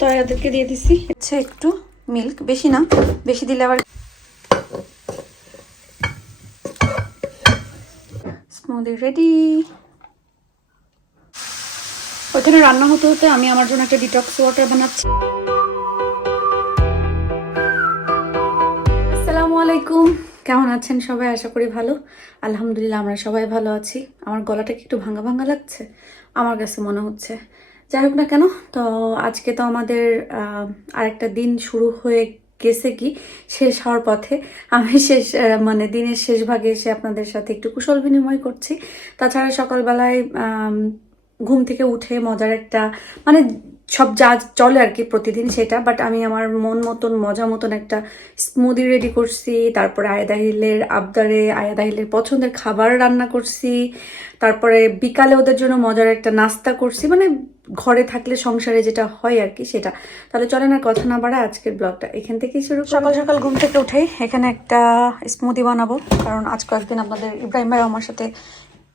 তো আয়াদেরকে দিয়ে একটু মিল্ক বেশি না, বেশি দিলে আবার স্মুদি রেডি রান্না হতে হতে আমি আমার জন্য একটা ডিটক্স ওয়াটার বানাচ্ছি। আসসালামু আলাইকুম। কেমন আছেন সবাই? আশা করি ভালো। আলহামদুলিল্লাহ আমরা সবাই ভালো আছি। আমার গলাটা কি একটু ভাঙা ভাঙা লাগছে? আমার কাছে মনে হচ্ছে। যাই হোক না কেন, তো আজকে তো আমাদের আরেকটা দিন শুরু হয়ে গেছে কি, শেষ হওয়ার পথে। আমি শেষ মানে দিনের শেষ ভাগে এসে আপনাদের সাথে একটু কুশল বিনিময় করছি। তাছাড়া সকালবেলায় ঘুম থেকে উঠে মজার একটা মানে সব যা চলে আর কি প্রতিদিন সেটা বাট আমি আমার মন মতন, মজা মতন একটা স্মুদি রেডি করছি, তারপরে আয়াদাহিলের আবদারে আয়াদাহিলের পছন্দের খাবার রান্না করছি, তারপরে বিকালে ওদের জন্য মজার একটা নাস্তা করছি মানে ঘরে থাকলে সংসারে যেটা হয় আর কি সেটা। তাহলে চলেন আর কথা না বাড়া আজকের ব্লগটা। এখান থেকেই শুরু সকাল সকাল ঘুম থেকে উঠে এখানে একটা স্মুদি বানাবো, কারণ আজ কয়েকদিন আপনাদের ইব্রাহিম ভাই আমার সাথে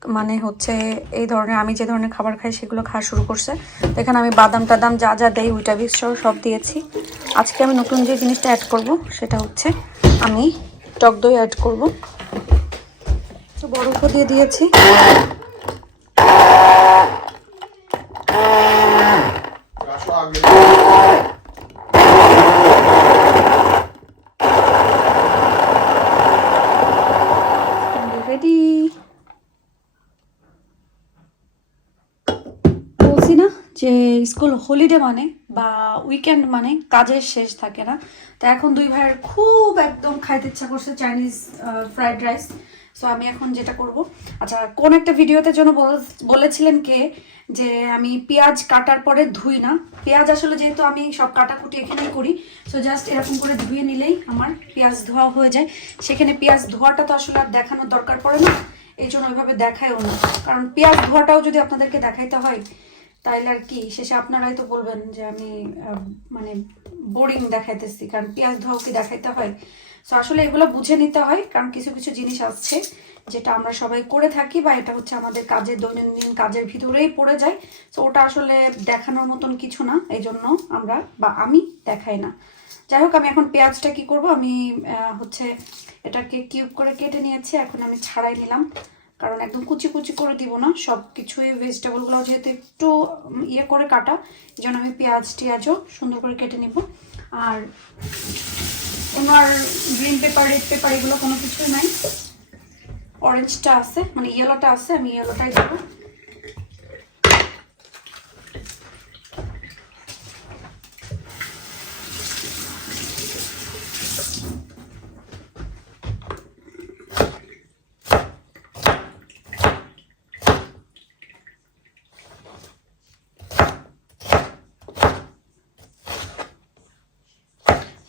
মানে হচ্ছে এই ধরনের, আমি যে ধরনের খাবার খাই সেগুলো খাওয়া শুরু করছে। এখানে আমি বাদাম টাদাম যা যা দেই উইটা সহ সব দিয়েছি। আজকে আমি নতুন যে জিনিসটা অ্যাড করব, সেটা হচ্ছে আমি টক দই অ্যাড করব। তো বরফও দিয়ে দিয়েছি। রেডি বলছি না যে স্কুল হলিডে মানে বা উইকেন্ড মানে কাজের শেষ থাকে না। তো এখন দুই ভাইয়ের খুব একদম খাইতে ইচ্ছা করছে চাইনিজ ফ্রাইড রাইস। সো আমি এখন যেটা করব। আচ্ছা কোন একটা ভিডিওতে জন্য বলেছিলেন কে যে আমি পেঁয়াজ কাটার পরে ধুই না। পেঁয়াজ আসলে যেহেতু আমি সব কাটাকুটি এখানেই করি সো জাস্ট এরকম করে ধুয়ে নিলেই আমার পেঁয়াজ ধোয়া হয়ে যায়। সেখানে পেঁয়াজ ধোয়াটা তো আসলে আর দেখানোর দরকার পড়ে না, এই জন্য ওইভাবে দেখায়ও না। কারণ পেঁয়াজ ধোয়াটাও যদি আপনাদেরকে দেখাইতে হয় তাইলে আর কি? শেষে আপনারাই তো বলবেন যে আমি মানে বোরিং দেখাইতেছি, কারণ পেঁয়াজ ধোয়াও কি দেখাইতে হয়? তো আসলে এগুলো বুঝে নিতে হয়, কারণ কিছু কিছু জিনিস আছে যেটা আমরা সবাই করে থাকি বা এটা হচ্ছে আমাদের কাজের দৈনন্দিন কাজের ভিতরেই পড়ে যায়। তো ওটা আসলে দেখানোর মতন কিছু না এই জন্য আমরা বা আমি দেখাই না। যাই হোক, আমি এখন পেঁয়াজটা কি করব? আমি হচ্ছে এটাকে কিউব করে কেটে নিয়েছি, এখন আমি ছাড়াই নিলাম। কারণ একদম কুচি কুচি করে দিব না সব কিছুই ভেজিটেবলগুলো যেহেতু একটু ইয়ে করে কাটা, এই জন্য আমি পেঁয়াজ টিয়াজও সুন্দর করে কেটে নিব। আর ওনার গ্রিন পেপার রেড পেপার এগুলো কোনো কিছুই নাই। অরেঞ্জটা আছে মানে ইয়েলোটা আছে, আমি ইয়েলোটাই দেবো।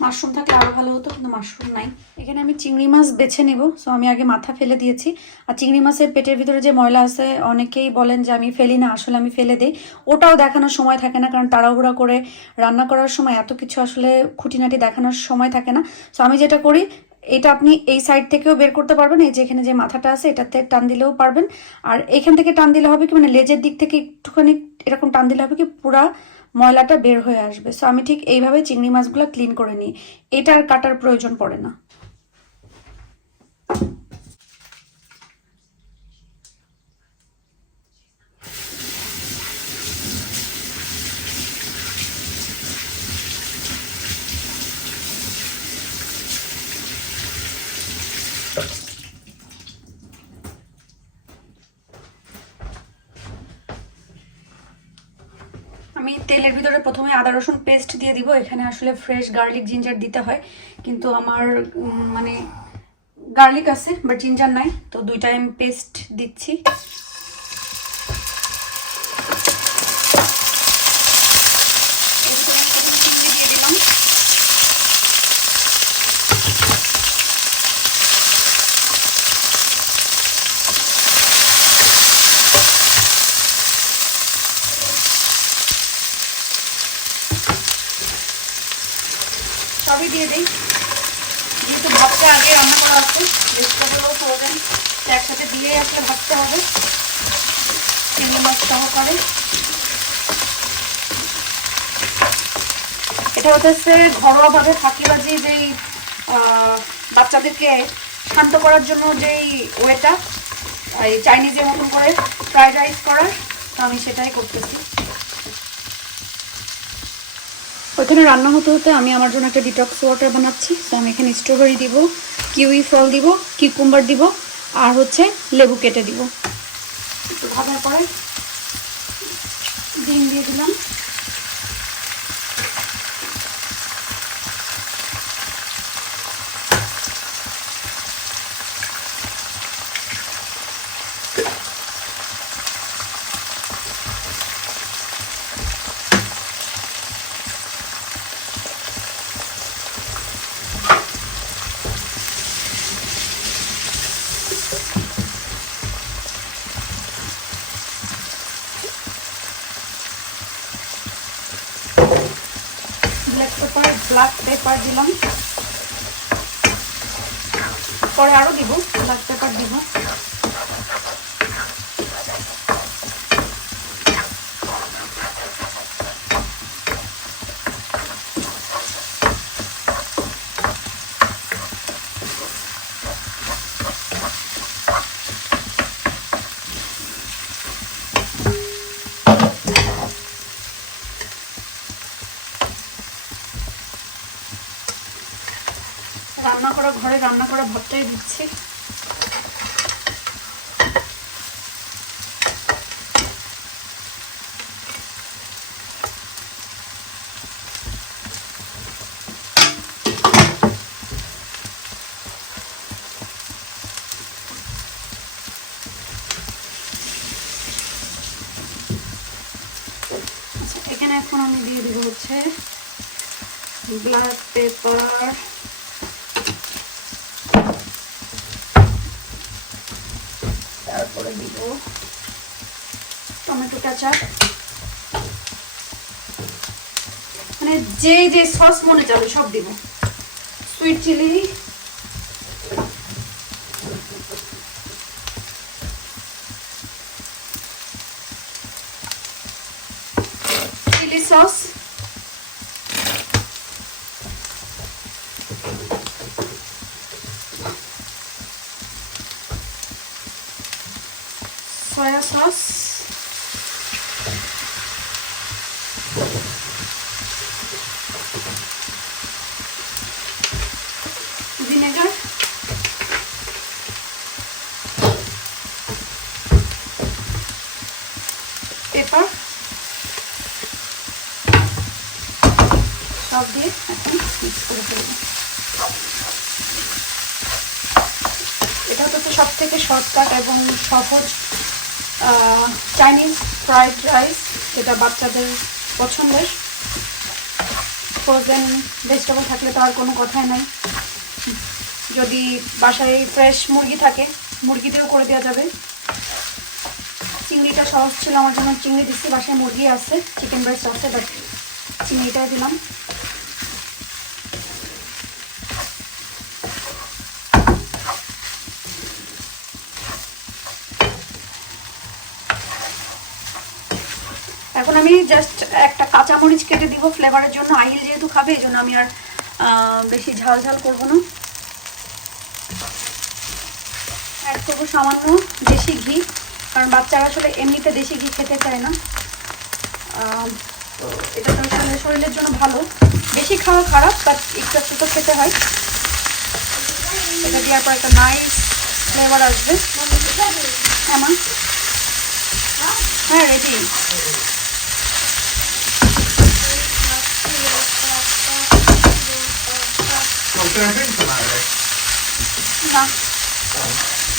মাশরুম থাকলে আরও ভালো হতো, কিন্তু মাশরুম নাই। এখানে আমি চিংড়ি মাছ বেছে নেব। সো আমি আগে মাথা ফেলে দিয়েছি। আর চিংড়ি মাছের পেটের ভিতরে যে ময়লা আছে, অনেকেই বলেন যে আমি ফেলি না, আসলে আমি ফেলে দিই। ওটাও দেখানোর সময় থাকে না, কারণ তাড়াহুড়া করে রান্না করার সময় এত কিছু আসলে খুঁটিনাটি দেখানোর সময় থাকে না। সো আমি যেটা করি, এটা আপনি এই সাইড থেকেও বের করতে পারবেন। এই যে এখানে যে মাথাটা আছে, এটাতে টান দিলেও পারবেন। আর এখান থেকে টান দিলে হবে কি মানে লেজের দিক থেকে একটুখানি এরকম টান দিলে হবে কি, পুরা ময়লাটা বের হয়ে আসবে। সো আমি ঠিক এইভাবে চিংড়ি মাছগুলো ক্লিন করে নিই। এটা আর কাটার প্রয়োজন পড়ে না। আমি তেলের ভিতরে প্রথমে আদা, রসুন পেস্ট দিয়ে দিব। এখানে আসলে ফ্রেশ গার্লিক জিঞ্জার দিতে হয়। কিন্তু আমার মানে গার্লিক আছে বাট জিঞ্জার নাই। তো দুইটা আমি পেস্ট দিচ্ছি এরপর একসাথে চিংড়ি দিয়ে দিলাম। সবই দিয়ে দিই। যেহেতু ভাতটা আগে রান্না করা আছে ভেজিটেবলও ফ্রোজেন একসাথে দিয়ে আসলে ভাবতে হবে। চিংড়ি মাছ সহকারে এটা হচ্ছে ঘরোয়াভাবে ফাঁকিবাজি যেই বাচ্চাদেরকে শান্ত করার জন্য যেই ওয়েটা, এই চাইনিজের মতন করে ফ্রাইড রাইস করার, তো আমি সেটাই করতেছি। ওইখানে রান্না হতে হতে আমি আমার জন্য একটা ডিটক্স ওয়াটার বানাচ্ছি। তো আমি এখানে স্ট্রবেরি দিব কিউই ফল দিব কিউকুম্বার দিব, আর হচ্ছে লেবু কেটে দিব। একটু ভাজার পরে ডিম দিয়ে দিলাম ব্ল্যাক পেপার ব্ল্যাক পেপার দিলাম। পরে আরও দিব। ব্ল্যাক পেপার দিব রান্না করা ঘরে রান্না করা ভাতটাই দিচ্ছি। এখানে এখন আমি দিয়ে দিব হচ্ছে ব্ল্যাক পেপার তারপরে দিব টমেটো কাঁচা মানে যে যে সস মনে চাবে সব দিব। Sweet chilli chilli sauce sauce. Vinegar. Pepper. সব দিয়ে করে এটা হচ্ছে সব থেকে শর্টকাট এবং সহজ চাইনিজ ফ্রাইড রাইস যেটা বাচ্চাদের পছন্দের। ফ্রোজেন ভেজিটেবল থাকলে তো আর কোনো কথাই নাই। যদি বাসায় ফ্রেশ মুরগি থাকে মুরগি দিয়েও করে দেওয়া যাবে। চিংড়িটা সহজ ছিল, আমার জন্য চিংড়ি দিচ্ছি, বাসায় মুরগি আছে চিকেন ব্রেস্ট আছে বাট চিংড়িটাই দিলাম। এখন আমি জাস্ট একটা কাঁচামরিচ কেটে দিব ফ্লেভারের জন্য। আইল যেহেতু খাবে এই জন্য আমি আর বেশি ঝাল ঝাল করব না। অ্যাড করব সামান্য দেশি ঘি, কারণ বাচ্চারা আসলে এমনিতে দেশি ঘি খেতে চায় না। তো এটা তো আসলে শরীরের জন্য ভালো। বেশি খাওয়া খারাপ বাট একটু একটু তো খেতে হয়। এটা দেওয়ার পর একটা নাইস ফ্লেভার আসবে। হ্যাঁ ready there a drink come out of this?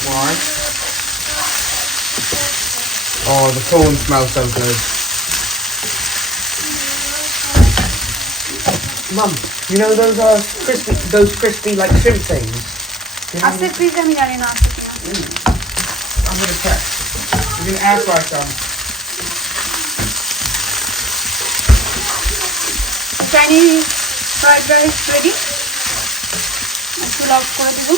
Why? Oh, the corn smells so good. Mum, you know those uh, crispy, those crispy like shrimp things? I said please let me get in cocina. Mm. I'm gonna check. We're gonna air fry some. Chinese fried rice ready? একটু lock করে দেবো।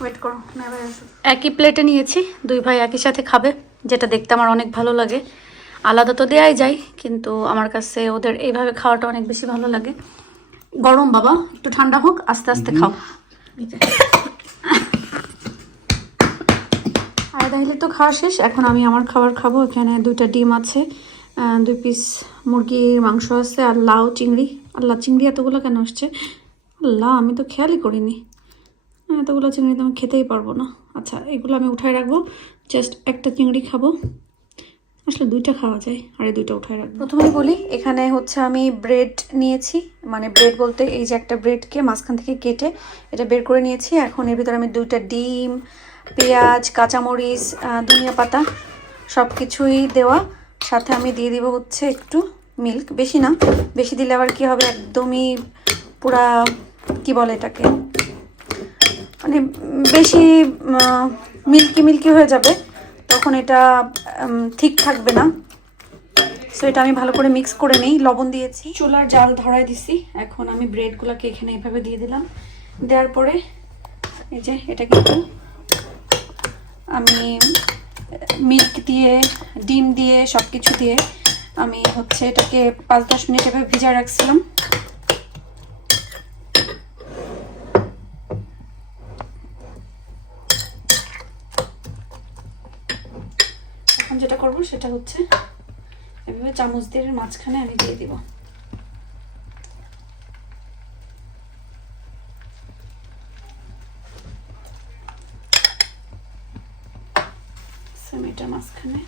Wait করো একই প্লেটে নিয়েছি দুই ভাই একই সাথে খাবে যেটা দেখতে আমার অনেক ভালো লাগে। আলাদা তো দেয়াই যায় কিন্তু আমার কাছে ওদের এইভাবে খাওয়াটা অনেক বেশি ভালো লাগে। গরম বাবা একটু ঠান্ডা হোক আস্তে আস্তে খাও। আর তাহলে তো খাওয়া শেষ এখন আমি আমার খাবার খাব। এখানে দুইটা ডিম আছে দুই পিস মুরগির মাংস আছে আর লাউ চিংড়ি। আর লাউ চিংড়ি এতগুলো কেন আসছে? আল্লাহ আমি তো খেয়ালই করিনি। এতগুলো চিংড়ি তো আমি খেতেই পারব না। আচ্ছা এগুলো আমি উঠায় রাখব। জাস্ট একটা চিংড়ি খাব। আসলে দুইটা খাওয়া যায়, আর এই দুইটা উঠায় রাখব। প্রথমেই বলি, এখানে হচ্ছে আমি ব্রেড নিয়েছি। মানে ব্রেড বলতে এই যে একটা ব্রেডকে মাঝখান থেকে কেটে এটা বের করে নিয়েছি। এখন এর ভিতরে আমি দুইটা ডিম, পেঁয়াজ, কাঁচামরিচ ধনিয়া পাতা সব কিছুই দেওয়া। সাথে আমি দিয়ে দিব হচ্ছে একটু মিল্ক বেশি না, বেশি দিলে আবার কি হবে? একদমই পুরা, কি বলে এটাকে? মানে বেশি মিল্কি মিল্কি হয়ে যাবে, তখন এটা ঠিক থাকবে না। সো এটা আমি ভালো করে মিক্স করে নিই, লবণ দিয়েছি। চুলার জাল ধরাই দিছি। এখন আমি ব্রেডগুলোকে এখানে এইভাবে দিয়ে দিলাম। দেওয়ার পরে, এই যে, এটা কিন্তু আমি মিল্ক দিয়ে, ডিম দিয়ে সব কিছু দিয়ে আমি হচ্ছে এটাকে পাঁচ দশ মিনিট এভাবে ভিজা রাখছিলাম এখন যেটা করব সেটা হচ্ছে এভাবে চামচ দিয়ে মাঝখানে আমি দিয়ে দিব সেমিটার মাঝখানে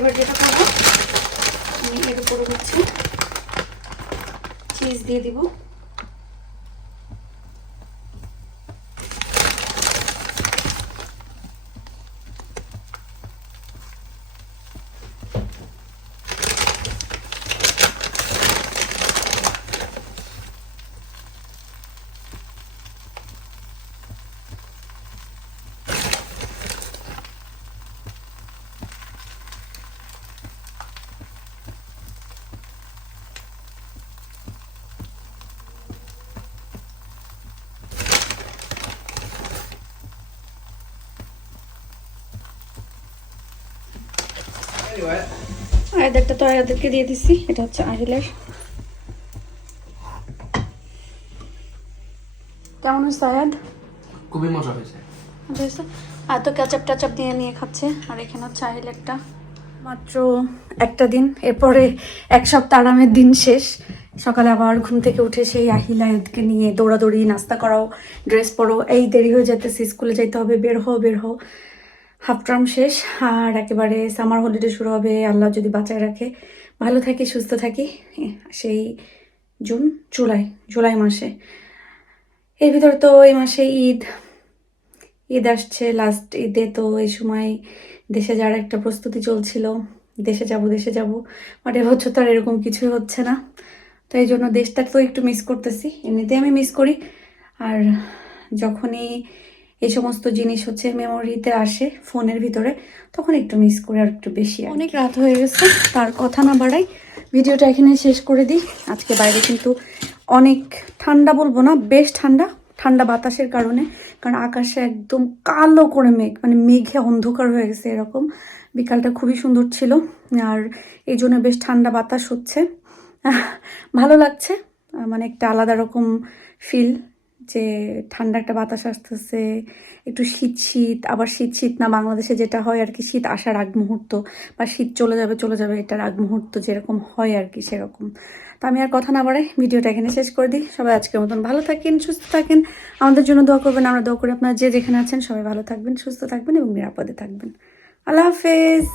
এবার যেটা করব আমি এর উপরে হচ্ছে চিজ দিয়ে দিব। আয়াদেরটা তো আয়াদেরকে দিয়ে দিছি এটা হচ্ছে আহিলের। কেমন হচ্ছে আয়াদ? খুবই মজা হয়েছে। হয়েছে? আর তো ক্যাচাপ ট্যাচাপ দিয়ে নিয়ে খাচ্ছে আর এখানে হচ্ছে আহিল একটা মাত্র একটা দিন এরপরে এক সপ্তাহ আরামের দিন শেষ। সকালে আবার ঘুম থেকে উঠে সেই আহিল আয়াদকে নিয়ে দৌড়াদৌড়ি নাস্তা করাও ড্রেস পরো। এই দেরি হয়ে যেতেছে স্কুলে যাইতে হবে বের হও বের হও। হাফ টার্ম শেষ, আর একেবারে সামার হলিডে শুরু হবে, আল্লাহ যদি বাঁচায় রাখে। ভালো থাকি, সুস্থ থাকি সেই জুন, জুলাই জুলাই মাসে। এর ভিতরে তো এই মাসে ঈদ ঈদ আসছে লাস্ট ঈদে তো এই সময় দেশে যাওয়ার একটা প্রস্তুতি চলছিল। দেশে যাব দেশে যাব বাট এবছর তো আর এরকম কিছুই হচ্ছে না। তো এই জন্য দেশটা তো একটু মিস করতেছি। এমনিতেই আমি মিস করি, আর যখনই এই সমস্ত জিনিস হচ্ছে মেমোরিতে আসে ফোনের ভিতরে, তখন একটু মিস করে আর একটু বেশি অনেক রাত হয়ে গেছে, তার কথা না বাড়াই ভিডিওটা এখানে শেষ করে দিই। আজকে বাইরে কিন্তু অনেক ঠান্ডা বলব না, বেশ ঠান্ডা ঠান্ডা বাতাসের কারণে, কারণ আকাশে একদম কালো করে মেঘ মানে মেঘে অন্ধকার হয়ে গেছে এরকম। বিকালটা খুবই সুন্দর ছিল, আর এই জন্য বেশ ঠান্ডা বাতাস হচ্ছে। ভালো লাগছে মানে একটা আলাদা রকম ফিল যে ঠান্ডা একটা বাতাস আসতেছে, একটু শীত শীত, আবার শীত শীত না বাংলাদেশে যেটা হয় আর কি, শীত আসার আগ মুহূর্ত বা শীত চলে যাবে চলে যাবে এটার আগ মুহূর্ত যেরকম হয় আর কি সেরকম। তো আমি আর কথা না বাড়াই, ভিডিওটা এখানে শেষ করে দিই। সবাই আজকের মতন ভালো থাকেন, সুস্থ থাকেন। আমাদের জন্য দোয়া করবেন, আমরা দোয়া করি আপনারা যে যেখানে আছেন সবাই ভালো থাকবেন, সুস্থ থাকবেন এবং নিরাপদে থাকবেন। আল্লাহ হাফেজ।